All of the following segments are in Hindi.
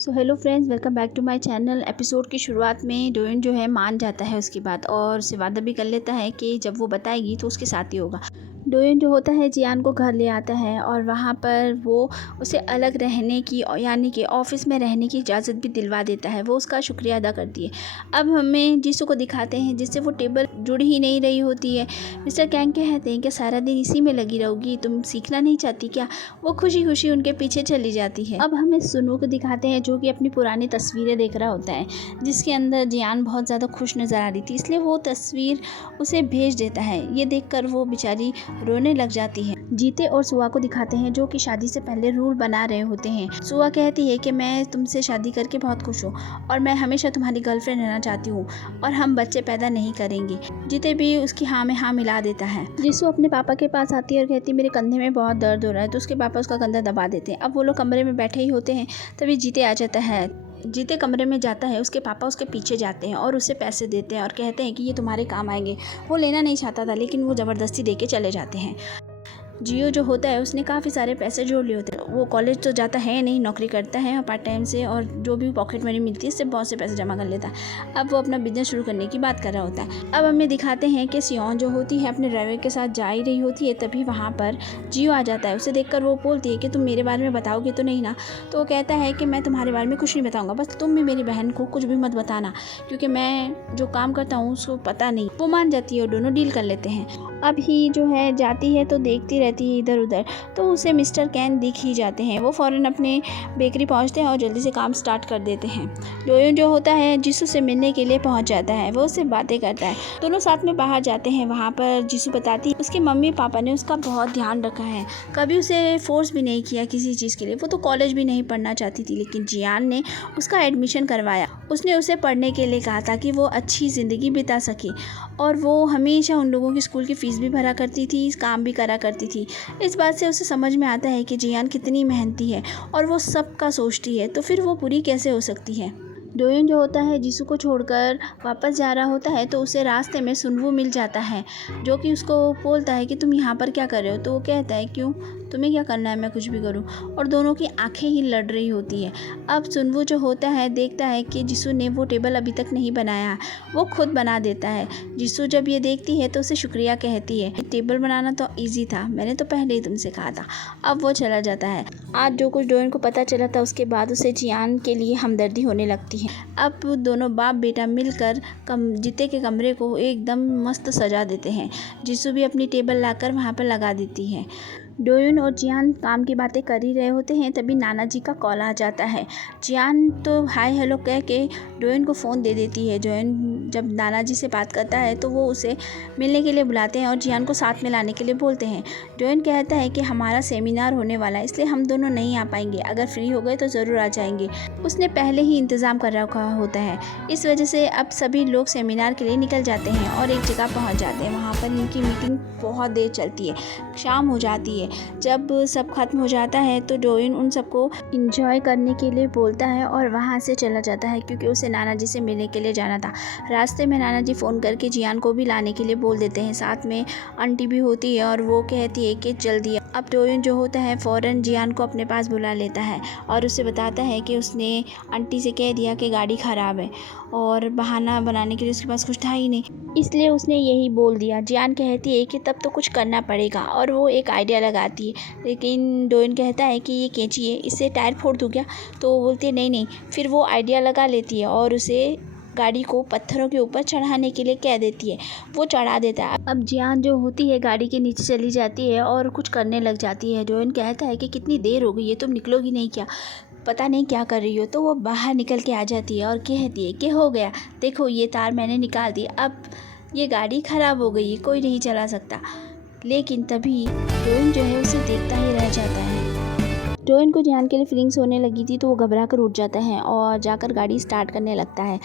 So hello friends, welcome back to my channel. Episode की शुरुआत में डोएन जो है मान जाता है उसकी बात और उसे वादा भी कर लेता है कि जब वो बताएगी तो उसके साथ ही होगा। डोएन जो होता है जियान को घर ले आता है और वहाँ पर वो उसे अलग रहने की यानी कि ऑफिस में रहने की इजाज़त भी दिलवा देता है। वो उसका शुक्रिया अदा करती है। अब हमें जीसू को दिखाते हैं जिससे वो टेबल जुड़ ही नहीं रही होती है। मिस्टर कैंग कहते हैं कि सारा दिन इसी में लगी रहोगी, तुम सीखना नहीं चाहती क्या? वो खुशी खुशी उनके पीछे चली जाती है। अब हमें सुनु को दिखाते हैं जो कि अपनी पुरानी तस्वीरें देख रहा होता है, जिसके अंदर जियान बहुत ज़्यादा खुश नज़र आ रही थी, इसलिए वो तस्वीर उसे भेज देता है। ये देखकर वो बेचारी रोने लग जाती है। जीते और सुआ को दिखाते हैं जो कि शादी से पहले रूल बना रहे होते हैं। सुआ कहती है कि मैं तुमसे शादी करके बहुत खुश हूँ और मैं हमेशा तुम्हारी गर्लफ्रेंड रहना चाहती हूँ और हम बच्चे पैदा नहीं करेंगे। जीते भी उसकी हाँ में हाँ मिला देता है। जीसू अपने पापा के पास आती है और कहती है मेरे कंधे में बहुत दर्द हो रहा है, तो उसके पापा उसका कंधा दबा देते हैं। अब वो लोग कमरे में बैठे ही होते हैं, तभी जीते आ जाता है। जीते कमरे में जाता है, उसके पापा उसके पीछे जाते हैं और उसे पैसे देते हैं और कहते हैं कि ये तुम्हारे काम आएंगे। वो लेना नहीं चाहता था लेकिन वो ज़बरदस्ती दे के चले जाते हैं। जियो जो होता है उसने काफ़ी सारे पैसे जोड़ लिए होते हैं। वो कॉलेज तो जाता है नहीं, नौकरी करता है पार्ट टाइम से और जो भी पॉकेट मनी मिलती है इससे बहुत से पैसे जमा कर लेता है। अब वो अपना बिजनेस शुरू करने की बात कर रहा होता है। अब हमें दिखाते हैं कि सियोन जो होती है अपने ड्राइवर के साथ जा ही रही होती है, तभी वहाँ पर जियो आ जाता है। उसे देखकर वो बोलती है कि तुम मेरे बारे में बताओगे तो नहीं ना? तो वो कहता है कि मैं तुम्हारे बारे में कुछ नहीं बताऊँगा, बस तुम भी मेरी बहन को कुछ भी मत बताना क्योंकि मैं जो काम करता हूँ उसको पता नहीं। वो मान जाती है और दोनों डील कर लेते हैं। अब ही जो है जाती है तो देखती रहती है इधर उधर, तो उसे मिस्टर कैन दिख ही जाते हैं। वो फ़ौरन अपने बेकरी पहुंचते हैं और जल्दी से काम स्टार्ट कर देते हैं। डोयोन जो होता है जीसू से मिलने के लिए पहुंच जाता है। वो उससे बातें करता है, दोनों साथ में बाहर जाते हैं। वहाँ पर जीसू बताती है उसके मम्मी पापा ने उसका बहुत ध्यान रखा है, कभी उसे फोर्स भी नहीं किया किसी चीज़ के लिए। वो तो कॉलेज भी नहीं पढ़ना चाहती थी लेकिन जियान ने उसका एडमिशन करवाया। उसने उसे पढ़ने के लिए कहा ताकि वो अच्छी ज़िंदगी बिता सके और वो हमेशा उन लोगों की स्कूल की फ़ीस भी भरा करती थी, काम भी करा करती थी। इस बात से उसे समझ में आता है कि जियान कितनी मेहनती है और वो सबका सोचती है, तो फिर वो बुरी कैसे हो सकती है। डोयन जो होता है जीसू को छोड़कर वापस जा रहा होता है तो उसे रास्ते में सुनवू मिल जाता है जो कि उसको बोलता है कि तुम यहाँ पर क्या कर रहे हो? तो वो कहता है क्यों, तुम्हें क्या करना है मैं कुछ भी करूँ? और दोनों की आंखें ही लड़ रही होती है। अब सुनवू जो होता है देखता है कि जीसू ने वो टेबल अभी तक नहीं बनाया, वो खुद बना देता है। जीसू जब ये देखती है तो उसे शुक्रिया कहती है, टेबल बनाना तो ईजी था, मैंने तो पहले ही तुमसे कहा था। अब वो चला जाता है। आज जो कुछ डोयन को पता चला था उसके बाद उसे जियान के लिए हमदर्दी होने लगती है। अब दोनों बाप बेटा मिलकर जीते के कमरे को एकदम मस्त सजा देते हैं। जीसू भी अपनी टेबल लाकर वहाँ पर लगा देती है। डोयन और जियान काम की बातें कर ही रहे होते हैं, तभी नाना जी का कॉल आ जाता है। जियान तो हाय हेलो कह के डोयन को फ़ोन दे देती है। डोयन जब नाना जी से बात करता है तो वो उसे मिलने के लिए बुलाते हैं और जियान को साथ में लाने के लिए बोलते हैं। डोयन कहता है कि हमारा सेमिनार होने वाला है इसलिए हम दोनों नहीं आ पाएंगे, अगर फ्री हो गए तो ज़रूर आ जाएंगे। उसने पहले ही इंतज़ाम कर रखा होता है, इस वजह से अब सभी लोग सेमिनार के लिए निकल जाते हैं और एक जगह पहुँच जाते हैं। वहाँ पर इनकी मीटिंग बहुत देर चलती है, शाम हो जाती है। जब सब खत्म हो जाता है तो डोयन उन सबको इंजॉय करने के लिए बोलता है और वहाँ से चला जाता है क्योंकि उसे नाना जी से मिलने के लिए जाना था। रास्ते में नाना जी फ़ोन करके जियान को भी लाने के लिए बोल देते हैं, साथ में आंटी भी होती है और वो कहती है कि जल्दी। अब डोयन जो होता है फ़ौरन जियान को अपने पास बुला लेता है और उसे बताता है कि उसने आंटी से कह दिया कि गाड़ी ख़राब है और बहाना बनाने के लिए उसके पास कुछ था ही नहीं, इसलिए उसने यही बोल दिया। जियान कहती है कि तब तो कुछ करना पड़ेगा और वो एक आइडिया लगाती है, लेकिन डोयन कहता है कि ये कैंची है, इससे टायर फोड़ दूँ क्या? तो वो बोलती है नहीं नहीं। फिर वो आइडिया लगा लेती है और उसे गाड़ी को पत्थरों के ऊपर चढ़ाने के लिए कह देती है। वो चढ़ा देता है। अब जियान जो होती है गाड़ी के नीचे चली जाती है और कुछ करने लग जाती है। डोयन कहता है कि कितनी देर हो गई है, तुम निकलोगी नहीं क्या? पता नहीं क्या कर रही हो? तो वो बाहर निकल के आ जाती है और कहती है कि हो गया, देखो ये तार मैंने निकाल दी, अब ये गाड़ी ख़राब हो गई है, कोई नहीं चला सकता। लेकिन तभी डोयन जो है उसे देखता ही रह जाता है। डोयन को जियान के लिए फीलिंग्स होने लगी थी तो वो घबरा कर उठ जाता है और जाकर गाड़ी स्टार्ट करने लगता है।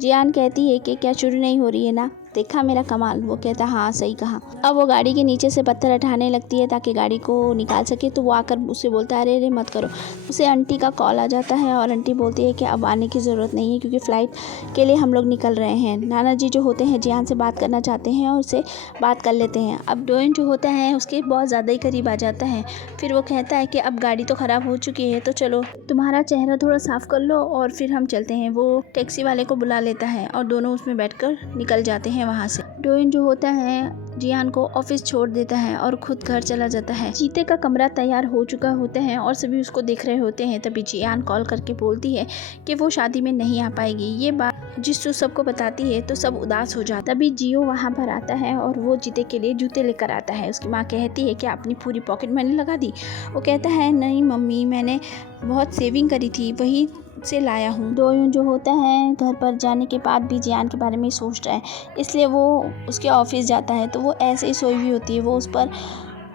जियान कहती है कि क्या शुरू नहीं हो रही है ना, देखा मेरा कमाल। वो कहता हाँ सही कहा। अब वो गाड़ी के नीचे से पत्थर उठाने लगती है ताकि गाड़ी को निकाल सके, तो वो आकर उससे बोलता है अरे अरे मत करो। उसे आंटी का कॉल आ जाता है और आंटी बोलती है कि अब आने की ज़रूरत नहीं है क्योंकि फ़्लाइट के लिए हम लोग निकल रहे हैं। नाना जी जो होते हैं जियान से बात करना चाहते हैं और उससे बात कर लेते हैं। अब डोएन जो होता है उसके बहुत ज़्यादा ही करीब आ जाता है। फिर वो कहता है कि अब गाड़ी तो ख़राब हो चुकी है, तो चलो तुम्हारा चेहरा थोड़ा साफ़ कर लो और फिर हम चलते हैं। वो टैक्सी वाले को बुला लेता है और दोनों उसमें बैठकर निकल जाते हैं वहाँ से। डोएन जो होता है जियान को ऑफिस छोड़ देता है और खुद घर चला जाता है। चीते का कमरा तैयार हो चुका होता है और सभी उसको देख रहे होते हैं। तभी जियान कॉल करके बोलती है कि वो शादी में नहीं आ पाएगी। ये बात जिस्सू सबको बताती है तो सब उदास हो जाता है। तभी जियो वहाँ पर आता है और वो जीते के लिए जूते लेकर आता है। उसकी माँ कहती है कि अपनी पूरी पॉकेट मनी लगा दी। वो कहता है नहीं मम्मी, मैंने बहुत सेविंग करी थी, वही से लाया हूँ। डोएन जो होता है घर पर जाने के बाद भी जियान के बारे में सोच रहा है, इसलिए वो उसके ऑफिस जाता है। तो वो ऐसे ही सोई हुई होती है। वो उस पर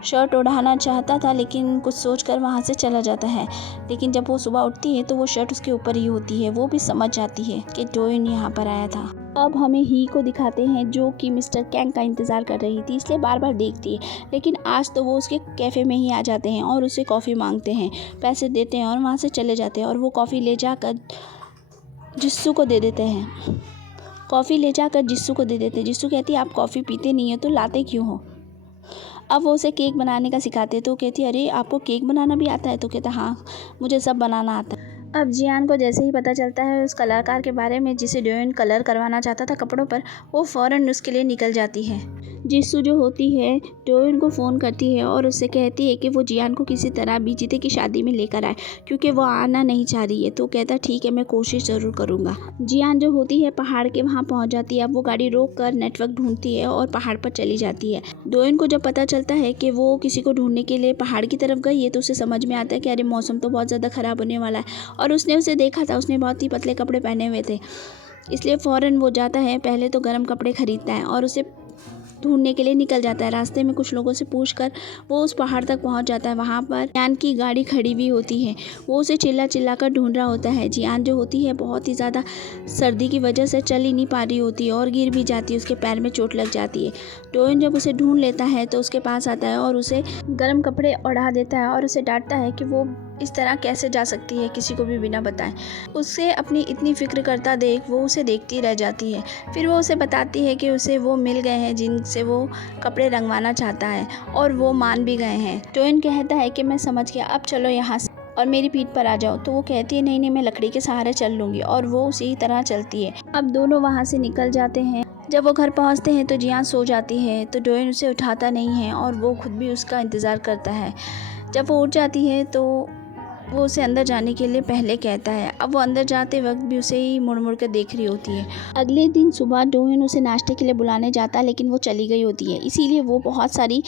शर्ट ओढ़ाना चाहता था लेकिन कुछ सोचकर वहाँ से चला जाता है। लेकिन जब वो सुबह उठती है तो वो शर्ट उसके ऊपर ही होती है। वो भी समझ जाती है कि डोएन यहाँ पर आया था। अब हमें ही को दिखाते हैं जो कि मिस्टर कैंग का इंतज़ार कर रही थी, इसलिए बार बार देखती है। लेकिन आज तो वो उसके कैफ़े में ही आ जाते हैं और उससे कॉफ़ी मांगते हैं, पैसे देते हैं और वहाँ से चले जाते हैं। और वो कॉफ़ी ले जाकर जिस्सू को दे देते हैं। जिस्सू कहती है आप कॉफ़ी पीते नहीं हो तो लाते क्यों हो। अब वो उसे केक बनाने का सिखाते तो कहती है अरे आपको केक बनाना भी आता है। तो कहता हाँ मुझे सब बनाना आता है। अब जियान को जैसे ही पता चलता है उस कलाकार के बारे में जिसे डोएन कलर करवाना चाहता था कपड़ों पर, वो फ़ौरन उसके लिए निकल जाती है। जिस्सू जो होती है डोएन को फ़ोन करती है और उससे कहती है कि वो जियान को किसी तरह बीजीते की शादी में लेकर आए क्योंकि वो आना नहीं चाह रही है। तो कहता ठीक है मैं कोशिश ज़रूर करूँगा। जियान जो होती है पहाड़ के वहाँ पहुँच जाती है। अब वो गाड़ी रोक कर नेटवर्क ढूंढती है और पहाड़ पर चली जाती है। डोएन को जब पता चलता है कि वो किसी को ढूंढने के लिए पहाड़ की तरफ गई है तो उसे समझ में आता है कि अरे मौसम तो बहुत ज़्यादा ख़राब होने वाला है। और उसने उसे देखा था, उसने बहुत ही पतले कपड़े पहने हुए थे, इसलिए फ़ौरन वो जाता है। पहले तो गर्म कपड़े खरीदता है और उसे ढूंढने के लिए निकल जाता है। रास्ते में कुछ लोगों से पूछकर वो उस पहाड़ तक पहुंच जाता है। वहां पर जियान की गाड़ी खड़ी हुई होती है। वो उसे चिल्ला चिल्ला कर ढूंढ रहा होता है। जियान जो होती है बहुत ही ज़्यादा सर्दी की वजह से चल ही नहीं पा रही होती है और गिर भी जाती है, उसके पैर में चोट लग जाती है। डोएन जब उसे ढूंढ लेता है तो उसके पास आता है और उसे गर्म कपड़े ओढ़ा देता है और उसे डांटता है कि वो इस तरह कैसे जा सकती है किसी को भी बिना बताए। उससे अपनी इतनी फिक्र करता देख वो उसे देखती रह जाती है। फिर वो उसे बताती है कि उसे वो मिल गए हैं जिनसे वो कपड़े रंगवाना चाहता है और वो मान भी गए हैं। डोएन कहता है कि मैं समझ गया, अब चलो यहाँ से और मेरी पीठ पर आ जाओ। तो वो कहती है नहीं नहीं मैं लकड़ी के सहारे चल लूँगी, और वो उसी तरह चलती है। अब दोनों वहाँ से निकल जाते हैं। जब वो घर पहुँचते हैं तो जियान सो जाती है, तो डोएन उसे उठाता नहीं है और वो खुद भी उसका इंतज़ार करता है। जब वो उठ जाती है तो वो उसे अंदर जाने के लिए पहले कहता है। अब वो अंदर जाते वक्त भी उसे ही मुड़ मुड़ कर देख रही होती है। अगले दिन सुबह डोएन उसे नाश्ते के लिए बुलाने जाता है लेकिन वो चली गई होती है। इसीलिए वो बहुत सारी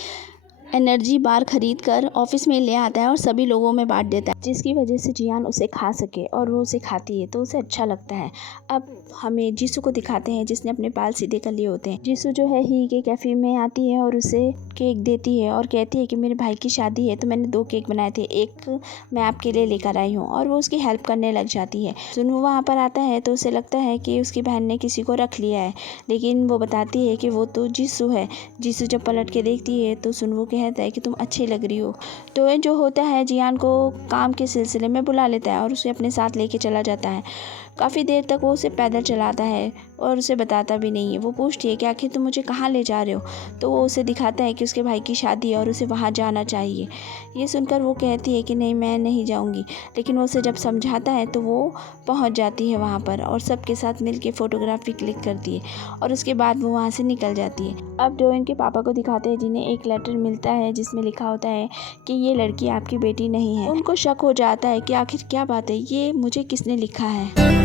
एनर्जी बार खरीद कर ऑफिस में ले आता है और सभी लोगों में बांट देता है, जिसकी वजह से जियान उसे खा सके, और वो उसे खाती है तो उसे अच्छा लगता है। अब हमें जिस्सू को दिखाते हैं जिसने अपने बाल सीधे कर लिए होते हैं। जिस्सू जो है ही के कैफ़े में आती है और उसे केक देती है और कहती है कि मेरे भाई की शादी है तो मैंने 2 केक बनाए थे, एक मैं आपके लिए लेकर आई हूँ, और वो उसकी हेल्प करने लग जाती है। सुनवो वहाँ पर आता है तो उसे लगता है कि उसकी बहन ने किसी को रख लिया है, लेकिन वो बताती है कि वो तो जिस्सू है। जिस्सू जब पलट के देखती है तो सुनवो कहता है कि तुम अच्छी लग रही हो। तो जो होता है जियान को काम के सिलसिले में बुला लेता है और उसे अपने साथ लेके चला जाता है। काफ़ी देर तक वो उसे पैदल चलाता है और उसे बताता भी नहीं है। वो पूछती है कि आखिर तुम मुझे कहाँ ले जा रहे हो, तो वो उसे दिखाता है कि उसके भाई की शादी है और उसे वहाँ जाना चाहिए। ये सुनकर वो कहती है कि नहीं मैं नहीं जाऊँगी, लेकिन वो उसे जब समझाता है तो वो पहुँच जाती है वहाँ पर और सबके साथ मिल के फ़ोटोग्राफी क्लिक करती है और उसके बाद वो वहाँ से निकल जाती है। अब डोएन के पापा को दिखाते हैं जिन्हें एक लेटर मिलता है जिसमें लिखा होता है कि ये लड़की आपकी बेटी नहीं है। उनको शक हो जाता है कि आखिर क्या बात है, ये मुझे किसने लिखा है।